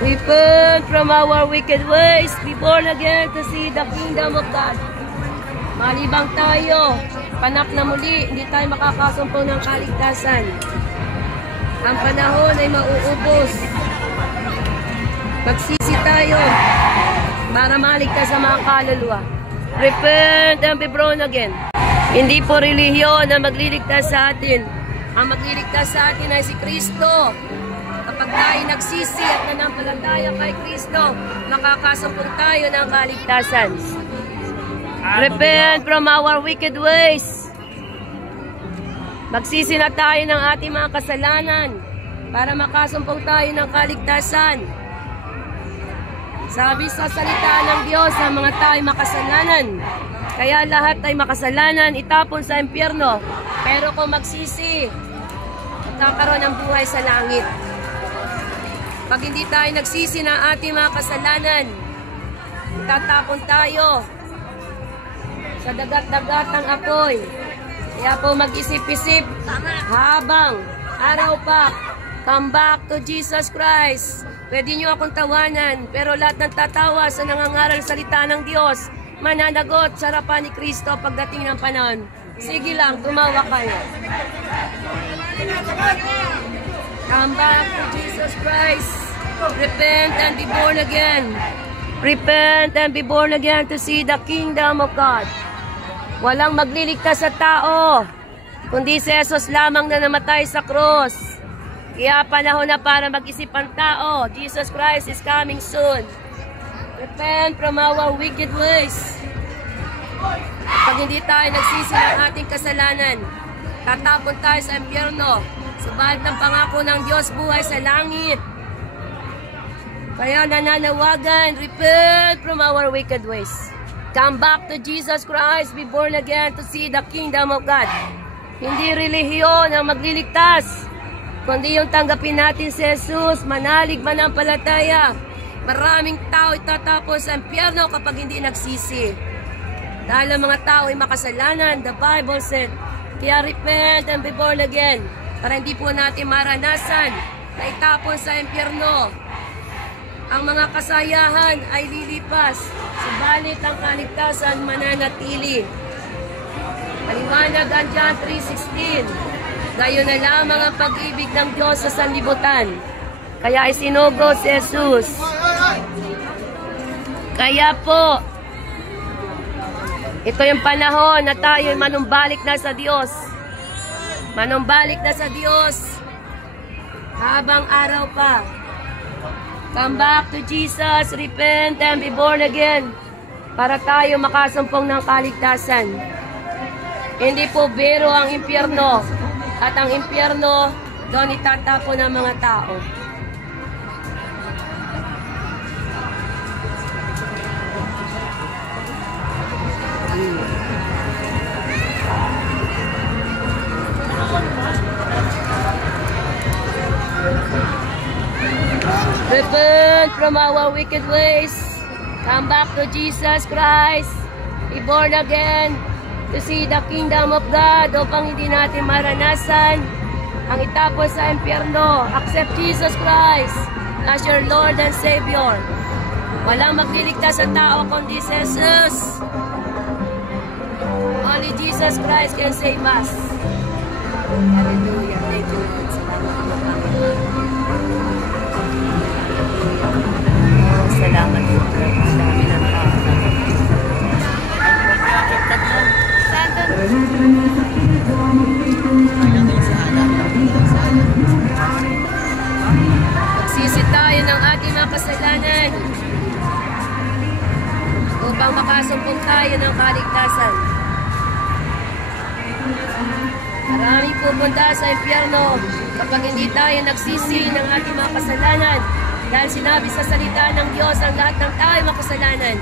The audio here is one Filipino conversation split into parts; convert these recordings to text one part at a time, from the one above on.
Repent from our wicked ways, be born again to see the kingdom of God. Malibang tayo, panak na muli, hindi tayo makakasumpong ng kaligtasan. Ang panahon ay mauubos. Magsisi tayo para maligtas sa mga kaluluwa. Repent and be born again. Hindi po relihiyon na magliligtas sa atin. Ang magliligtas sa atin ay si Kristo. Kapag tayo nagsisi at nanampalataya kay Kristo, makakasumpong tayo ng kaligtasan. Repent from our wicked ways. Magsisi na tayo ng ating mga kasalanan para makasumpong tayo ng kaligtasan. Sabi sa salita ng Diyos sa mga tayo makasalanan. Kaya lahat ay makasalanan, itapon sa impyerno. Pero kung magsisi, magkakaroon ng buhay sa langit. Pag hindi tayo nagsisi ng ating mga kasalanan, tatapon tayo sa dagat-dagat ng apoy. Kaya po mag-isip-isip habang araw pa, come back to Jesus Christ. Pwede nyo akong tawanan, pero lahat ng tatawa sa nangangaral salita ng Diyos, mananagot sa harapan ni Kristo pagdating ng panahon. Sige lang, tumawa kayo. Come back to Jesus Christ. Repent and be born again. Repent and be born again to see the kingdom of God. Walang magliligtas sa tao, kundi si Jesus lamang na namatay sa krus. Kaya panahon na para mag-isip ang tao. Jesus Christ is coming soon. Repent from our wicked ways. Pag hindi tayo nagsisi ng ating kasalanan, tatapon tayo sa impyerno. Subalit ng pangako ng Diyos, buhay sa langit. Kaya nananawagan, repent from our wicked ways. Come back to Jesus Christ, be born again to see the kingdom of God. Hindi relihiyon ang magliligtas, kundi yung tanggapin natin si Jesus, manalig manampalataya. Maraming tao itatapos sa impyerno kapag hindi nagsisi. Dahil ang mga tao ay makasalanan, the Bible said, kaya repent and be born again, para hindi po natin maranasan na itapon sa impyerno. Ang mga kasayahan ay lilipas, subalit ang kaligtasan mananatili. Maliwanag ang John 3:16. Gayon na lamang ang pag-ibig ng Diyos sa sanlibutan. Kaya isinugo si Jesus. Kaya po, ito yung panahon na tayo manumbalik na sa Diyos. Manumbalik na sa Diyos habang araw pa. Come back to Jesus, repent and be born again para tayo makasumpong ng kaligtasan. Hindi po biro ang impyerno at ang impyerno doon itatapon ng mga tao. Repent from our wicked ways. Come back to Jesus Christ. Be born again to see the kingdom of God upang hindi natin maranasan ang itapos sa impyerno. Accept Jesus Christ as your Lord and Savior. Walang magliligtas sa tao kundi si Jesus. Only Jesus Christ can save us. Hallelujah. Thank you, Lord. Salamat po. Dami ng tao. Magsisi tayo ng ating mga kasalanan upang makasumpong tayo ng kaligtasan. Maraming pupunta sa impyerno kapag hindi tayo nagsisi ng ating mga kasalanan. Dahil sinabi sa salita ng Diyos ang lahat ng tao ay makasalanan.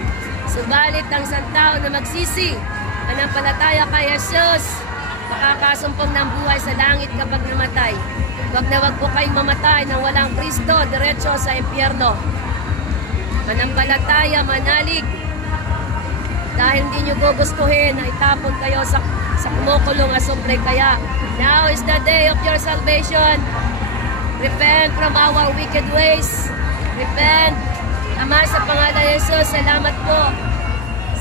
Subalit ang isang tao na magsisi, manampalataya kay Jesus, makakasumpong ng buhay sa langit kapag namatay. Wag na wag po kayong mamatay nang walang Kristo, diretso sa impyerno. Manampalataya, manalig. Dahil hindi nyo gugustuhin na itapon kayo sa kumukulong asumbre. Kaya, now is the day of your salvation. Repent from our wicked ways. Repent. Ama, sa pangalan ni Jesus, salamat po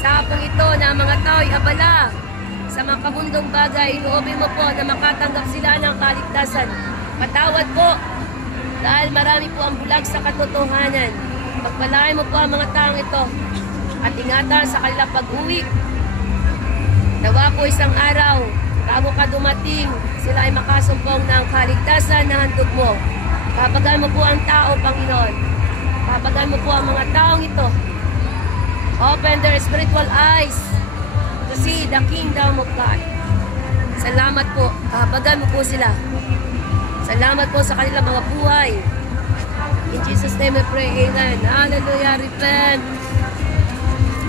sa hapong ito na mga tao'y abala sa mga kabundong bagay. Loobin mo po na makatanggap sila ng kaligtasan. Patawad po dahil marami po ang bulag sa katotohanan. Pagpalain mo po ang mga taong ito at ingatan sa kanilang pag-uwi. Nawa po isang araw bago ka dumating, sila ay makasumpong ng kaligtasan na handog mo. Kapagan mo po ang tao, Panginoon. Kapagan mo po ang mga taong ito. Open their spiritual eyes to see the kingdom of God. Salamat po. Kapagan mo po sila. Salamat po sa kanilang mga buhay. In Jesus' name we pray, amen. Hallelujah. Repent.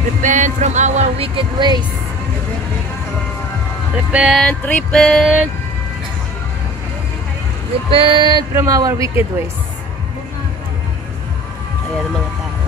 Repent from our wicked ways. Repent, repent. Repent from our wicked ways. Ayan ang mga tao.